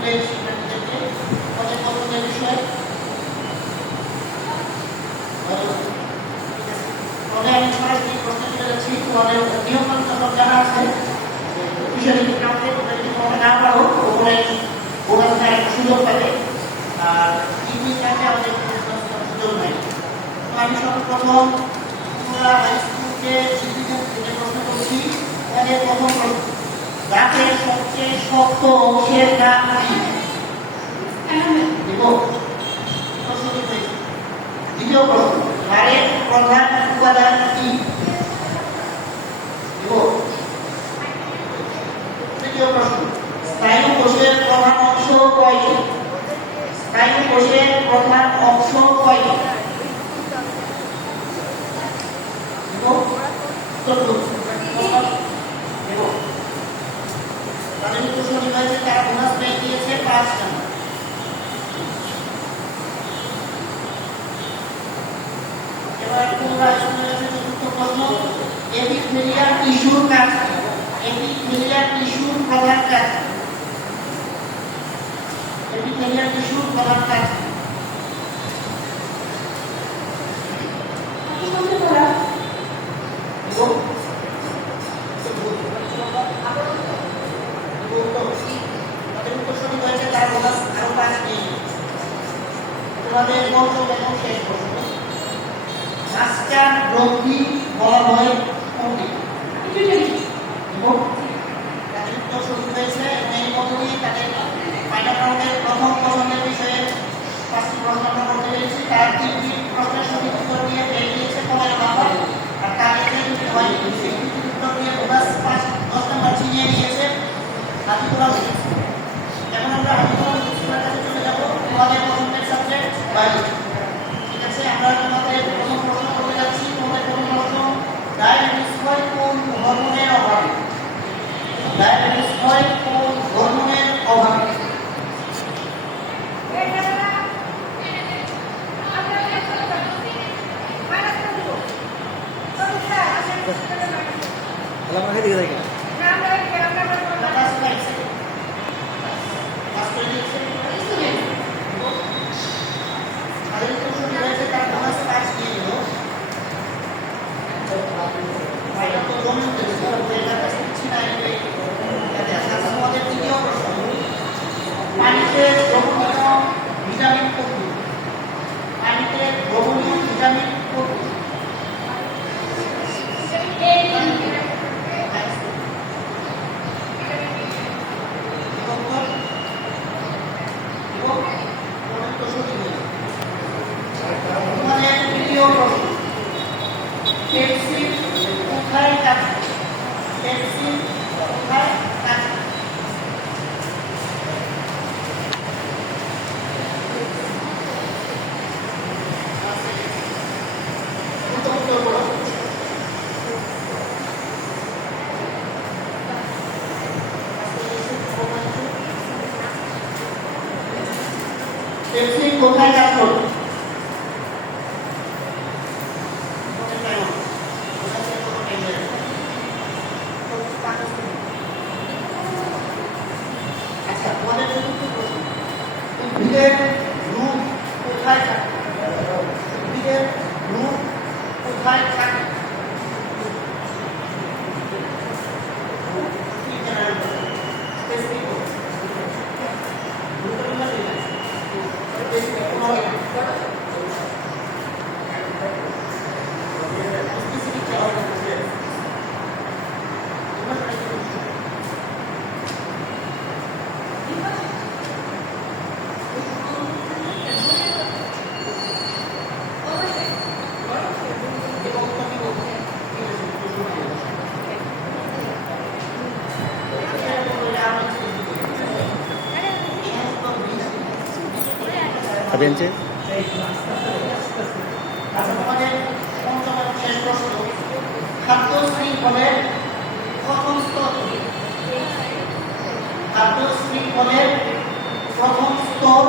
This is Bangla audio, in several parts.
স্কুলের শিক্ষার্থীদেরকে অনেক পছন্দের বিষয়। তবে আমি সরাসরি প্রশ্ন চলে যাচ্ছি। তোমাদের নিয়মকানুন সব জানা আছে, বিষয়টি যদি না থাকে তোমরা যদি তোমাকে না পারো ওখানে ওখানে একটা সুযোগ পাবে। আর ইংলিশ জানলে আমাদের সুযোগ নাই। তো আমি সর্বপ্রথম তোমরা হাই স্কুলকে ইতিহাস থেকে প্রশ্ন করছি। এখানে প্রথম প্রশ্ন, গাছের সবচেয়ে শক্ত অংশের নাম কি? দ্বিতীয় প্রশ্ন, হাড়ের প্রধান উপাদান কি? তৃতীয় প্রশ্ন, স্নায়ু কোষের প্রধান অংশ কয়টি? স্নায়ু কোষের প্রধান অংশ কয়টি? তাদের প্রশ্ন হয়েছে তারা বোনাস পেয়ে দিয়েছে 5 নম্বর। এবার তোমরা শুনে গেছে চতুর্থ প্রশ্ন, এপিথেলিয়াল টিস্যুর কাজ কি? এপিথেলিয়াল টিস্যুর প্রধান কাজ কি? এপিথেলিয়াল টিস্যুর প্রধান কাজ কি? তোমাদের পঞ্চম এবং শেষ প্রশ্ন, মাস্টার গ্রন্থি বলা হয় কোনটি? এর মধ্য দিয়ে তাদের ফাইনাল রাউন্ডের প্রথম পছন্দের বিষয়ে 5টি প্রশ্ন আমরা করতে পেরেছি। তার 3টি প্রশ্নের সঠিক উত্তর দিয়ে পেয়ে গিয়েছে 15 নম্বর। আর তাদের যে হয় সেই উত্তর দিয়ে বোনাস 10 নম্বর ছিনিয়ে নিয়েছে হাবিবুল আহমেদ। এখন আমরা হাবিবুল আহমেদের কাছে চলে যাব, তোমাদের পছন্দের সাবজেক্ট বায়োলজি। ঠিক আছে, আমরা তোমাদের প্রথম প্রশ্ন করতে যাচ্ছি। তোমাদের প্রথম প্রশ্ন, ডায়াবেটিস হয় কোন হরমোনের অভাবে? ডায়াবেটিস হয় কোন হরমোনের অভাবে? পানিতে দ্রবণীয় ভিটামিন কোনটি? পানিতে দ্রবণীয় ভিটামিন কোনটি? তোমাদের তৃতীয় প্রশ্ন, পেপসিন কোথায় কাজ করে? পেপসিন কোথায় কাজ করে? পেপসিন কোথায় কাজ করে? আচ্ছা, তোমাদের চতুর্থ প্রশ্ন, উদ্ভিদের রূপ কোথায় থাকে? উদ্ভিদের রূপ কোথায় থাকে? বেঞ্চে খাদ্য শৃঙ্খলের প্রথম স্তর, খাদ্য শৃঙ্খলের প্রথম স্তর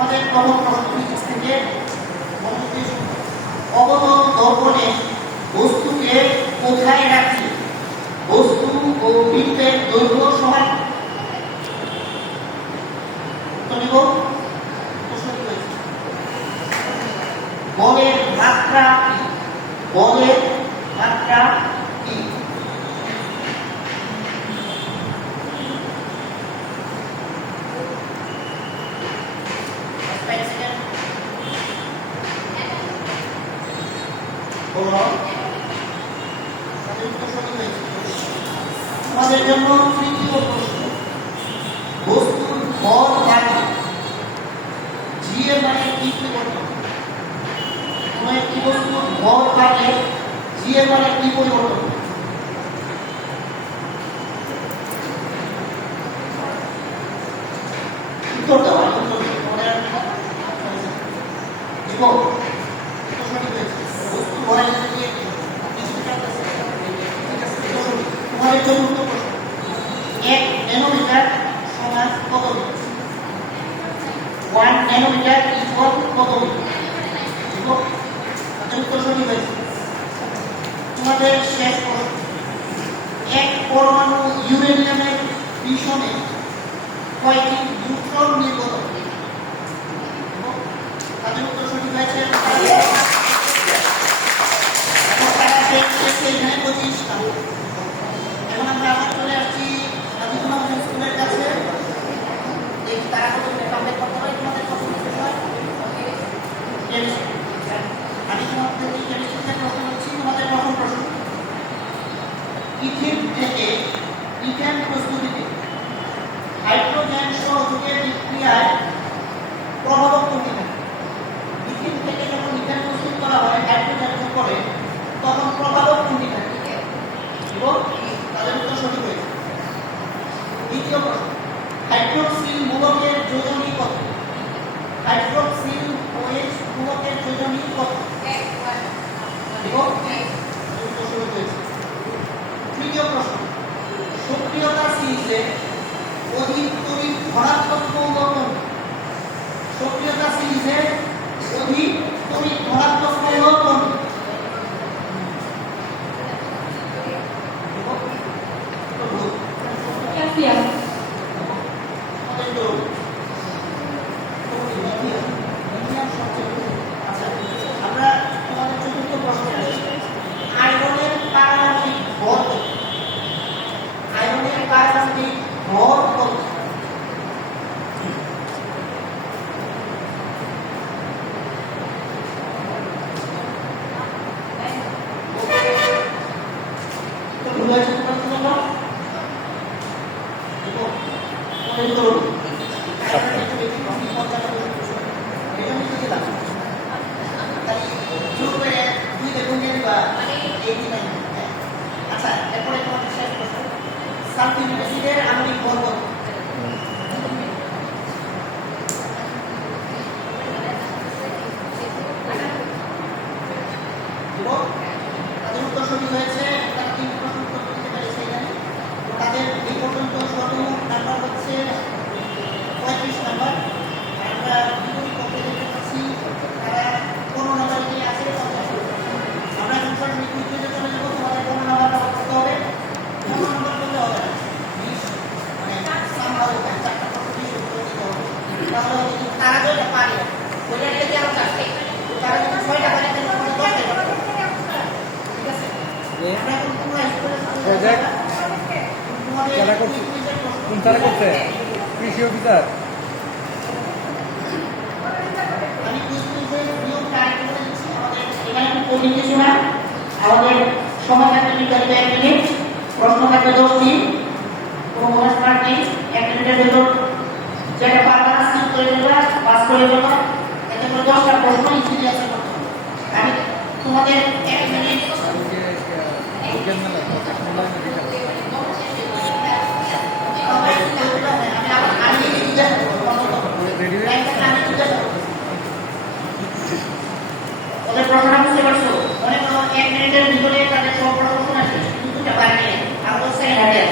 তোমাদের প্রথম প্রশ্ন ফিজিক্স থেকে মনোযোগ শুনো। অবতল দর্পণে বস্তুকে কোথায় রাখি? বস্তু ও বৃত্তের দৈর্ঘ্য সমান। উত্তর দিব। প্রশ্নটি হয়েছে বলের মাত্রা কি? বলের মাত্রা কি? তোমাদের জন্য তৃতীয় প্রশ্ন, বস্তুর ভর বাড়লে জি এর মানে কি পরিবর্তন? কোন একটি বস্তুর ভর বাড়লে জি এর মানে কি পরিবর্তন? উত্তর দাও। উত্তর দিব। বস্তু ভরের দিয়ে তোমাদের চতুর্থ প্রশ্ন, 1 ন্যানোমিটার সমান কত মিটার? 1 ন্যানোমিটার ইকুয়াল কত মিটার? উত্তর সঠিক হয়েছে। তোমাদের শেষ প্রশ্ন, এক পরমাণু ইউরেনিয়ামের ফিশনে কয়টি নিউট্রন নির্গত হয়? তাদের উত্তর সঠিক হয়েছে। এখানে 25টা। এখন আমরা আবার চলে আসছি স্কুলের কাছে। দেখি তারা কত কমপ্লিট করতে পারে। তোমাদের কত বিষয়? আমি তোমাদের কেমিস্ট্রি থেকে প্রশ্ন করছি। তোমাদের প্রথম প্রশ্ন, ইথিন থেকে ইথেন প্রস্তুতিতে হাইড্রোজেন সহযোগে বিক্রিয়ায় প্রভাবক কোনটি থাকে? ইথিন থেকে যখন ইথেন প্রস্তুত করা হয় হাইড্রোজেন যোগ করে তখন প্রভাবক কোনটি থাকে? তাদের উত্তর সঠিক হয়েছে। দ্বিতীয় প্রশ্ন, হাইড্রোক্সিল মূলকের যোজনী কত? হাইড্রোক্সিল ওএইচ মূলকের যোজনী কত? তৃতীয় প্রশ্ন, সক্রিয়তা সিরিজে অধিক তড়িৎ ধনাত্মক মৌল কোনটি? সক্রিয়তা সিরিজে অধিক তড়িৎ ধনাত্মক মৌল কোনটি? আমরা তোমাদের চতুর্থ প্রশ্ন, আয়রনের পারমাণবিক ভর কত? আয়রনের পারমাণবিক ভর কত? আচ্ছা, এরপরে তোমাদের শেষ প্রশ্ন, সালফিউরিক অ্যাসিডের আণবিক ভর কত? তাদের উত্তর সঠিক হয়েছে। তারা 3 প্রশ্ন উত্তর দিতে পেরেছে। তাদের এই পর্যন্ত সর্বমোট নাম্বার হচ্ছে 35 নাম্বার। আমরা বিপরীত পক্ষে দেখতে পাচ্ছি তারা 15 নাম্বার নিয়ে আছে। আমরা এখন সরাসরি কুইজে চলে যাবো। তোমাদের 15 নাম্বারটা করতে হবে। 15 নাম্বার করলে হবে না, 20 মানে সামহাও 4টা প্রশ্ন দিয়ে উত্তর দিতে হবে। তাহলে যদি তারা যেটা পারে ওইটা যদি আমরা কাটতে তারা যদি 6টা পারে তাহলে তোমাদের 10টা পারবে। ঠিক আছে? আমরা এখন পুরো প্রজেক্ট যারা করছে কোন তারা করছে কৃষি অফিসার। আমি কুইজের নিয়মটা আরেকটু বলে দিচ্ছি। আমাদের এখানে কোডিং কিছু না, আমাদের সময় থাকবে বিকালে 1 মিনিট, প্রশ্ন থাকবে 10টি, কোনো বোনাস মার্ক নেই। 1 মিনিটের ভেতর যেটা পারবা স্কিপ করে দেবা, পাস করে দেবা। এতে করে 10টা প্রশ্ন ইজিলি অ্যান্সার করতে হবে। আমি তোমাদের 1 মিনিট ওদের প্রশ্নটা বুঝতে পারছো? অনেক 1 মিনিটের ভিতরে তাদের সব প্রশ্ন আসবে, কিন্তু 2টা পারে নিয়ে আমার সেকেন্ড হাতে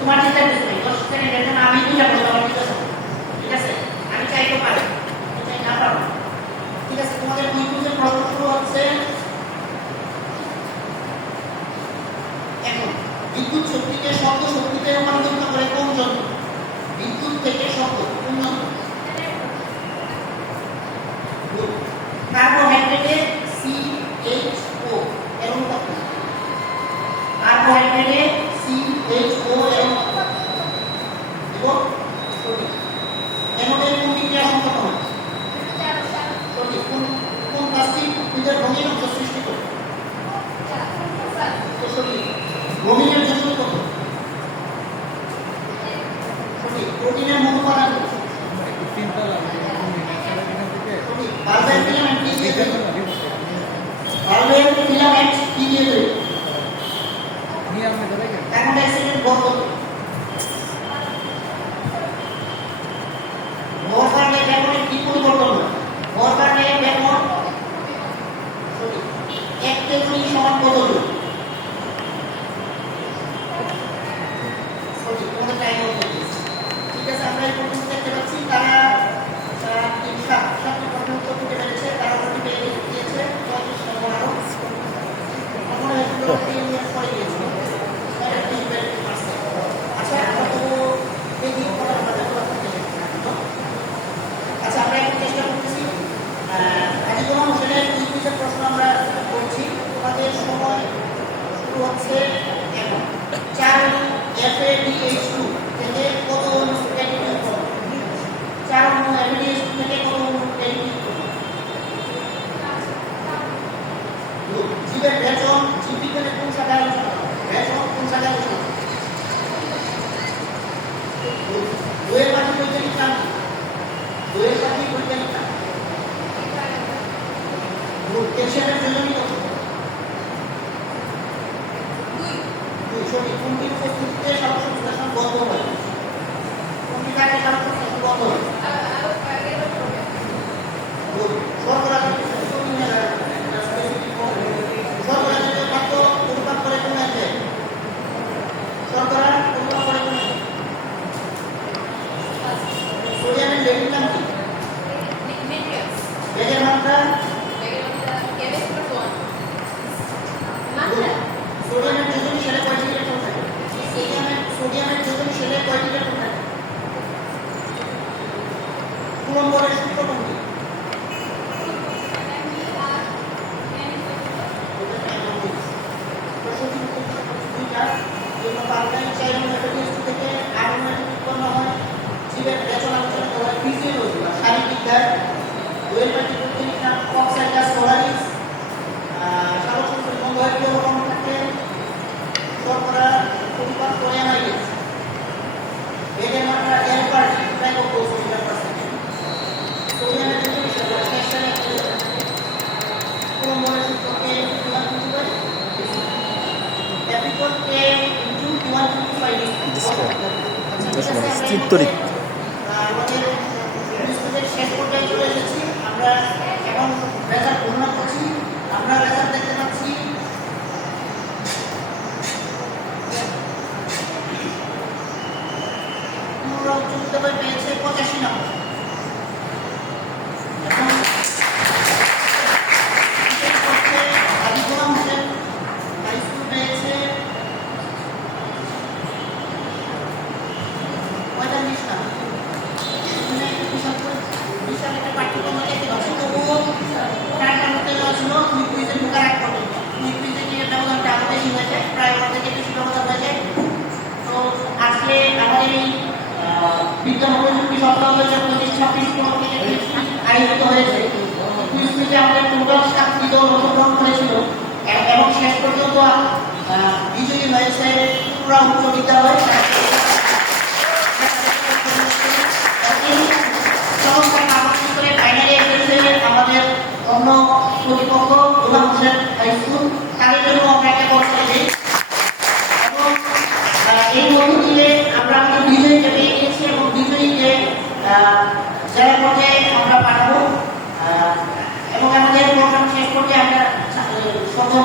তোমার চিন্তা করতে 10 সেকেন্ডের জন্য আমি 2টা প্রশ্ন আমার ঠিক আছে? আমি চাইতে পারি প্লাস্টিক উদ্ভিদের রঙিন অংশ সৃষ্টি করে। তো সঠিক। রঙিনের জন্য কত? সঠিক। প্রোটিনের মনোপাদান কত? তিনতলা সঠিক। বাল্বের ফিলামেন্ট কি দিয়ে তৈরি? বাল্বের ফিলামেন্ট কি দিয়ে তৈরি? কার্বন ডাইঅক্সাইডের ভর কত? ভর বাড়লে ব্যাপনের কি পরিবর্তন হয়? ভর বাড়লে ব্যাপন সঠিক। 1 তেতুল সমান কত জুল? সঠিক। তোমাদের টাইম হয়ে গেছে। ঠিক আছে, আমরা এই প্রশ্ন দেখতে পাচ্ছি তারা 3-7টি প্রশ্নের উত্তর দিতে পেরেছে। তারা ওটি পেয়ে দিয়েছে 35 নম্বর আরো। আমরা এগুলো 3 মিনিট পরে দিয়েছি। তাহলে 3% আচ্ছা, আমরা তো এই দিক পরে আমরা দেখব আপনাদের। আচ্ছা, আমরা একটু চেষ্টা করতেছি আদিগণ হোসেনের কুইজের প্রশ্ন আমরা করছি। তোমাদের সময় শুরু হচ্ছে এখন। 4 অণু FADH2 থেকে কত অণু অ্যাডিটিভ করব? 4 অণু FADH2 থেকে কত অণু অ্যাডিটিভ করব? জীবের ভেষজ জীববিজ্ঞানের কোন শাখায় আলোচনা করা হয়? ভেষজ কোন শাখায় আলোচনা করা হয়? দোয়েল পাখি বৈজ্ঞানিক নাম কি? দোয়েল পাখি বৈজ্ঞানিক নাম ক্যালসিয়ামের যোজনী কত? 2 সঠিক। কোনটির উপস্থিতিতে সালোকসংশ্লেষণ বন্ধ হয়? কোনটি থাকে সালোকসংশ্লেষণ বন্ধ হয়? শর্করা শর্করা জাতীয় খাদ্য পরিপাক করে কোন এনজাইম? শর্করা পরিপাক করে কোন এনজাইম? সোডিয়ামের লেভিন নাম কি? বেগের মাত্রা সোডিয়ামের যোজনী সেলে কয়টি ইলেকট্রন থাকে? সোডিয়ামের যোজনী সেলে কয়টি ইলেকট্রন থাকে? কুলম্বের সূত্র কোনটি? সঠিক উত্তর হচ্ছে 2টা। যেগুলো পারগাই চাইল্ড মেথডিস্ট থেকে আর্গুমেন্ট উৎপন্ন হয়। জীবের ভেষজ আলোচনা করা হয় ফিজিওলজি বা শারীরিক বিজ্ঞান। দোয়েল পাখি বৈজ্ঞানিক নাম কক্সাইটাস সোলারিস। সালোকসংশ্লেষণ বন্ধ হয় কিভাবে কম থাকে? শর্করা পরিপাক করে অ্যামাইলেজ। বেগের মাত্রা L/T প্রায় কত মিটার/সেকেন্ড? সোডিয়ামের যোজনী সেকশনে কুলম্বের সূত্র K ক্যাপিটাল K ইনটু চিত্তরিক আমাদের স্কুলের শেষ পর্যায়ে চলে এসেছি। আমরা এখন রেজাল্ট ঘোষণা করছি। আমরা রেজাল্ট দেখতে পাচ্ছি পুরো উচ্চতর পেয়েছে 85 নম্বর। এখন আদিগণ হোসেন হাই স্কুল পেয়েছে 45 নম্বর। বিশাল একটা পাঠ্যক্রম দেখতে পাচ্ছি। তবুও টাইমটা হতে দেওয়া ছিল কুইক কুইজে ঢোকার আগ পর্যন্ত। কুইক কুইজে গিয়ে ব্যবধানটা আরও বেশি হয়েছে, প্রায় অর্ধেকের বেশি ব্যবধান হয়েছে। তো আজকে আমাদের এই বিজ্ঞান ও প্রযুক্তি সপ্তাহ হয়েছে 25-26 থেকে আয়োজিত হয়েছে। কুইজ কুইজে আমাদের টোটাল 7টি দল অংশগ্রহণ করেছিল এবং শেষ পর্যন্ত বিজয়ী হয়েছে ত্রিপুরা উচ্চ বিদ্যালয়। আমাদের অন্য প্রতিপক্ষ গোলাম হোসেন হাই স্কুল, তাদের জন্য আমরা একটা করতে চাই এবং এই মধ্য দিয়ে আমরা আমাদের বিজয়ীকে পেয়ে গিয়েছি এবং বিজয়ীকে জেলা পর্যায়ে আমরা পাঠাবো এবং আমাদের প্রোগ্রাম শেষ পর্যায়ে আমরা সকল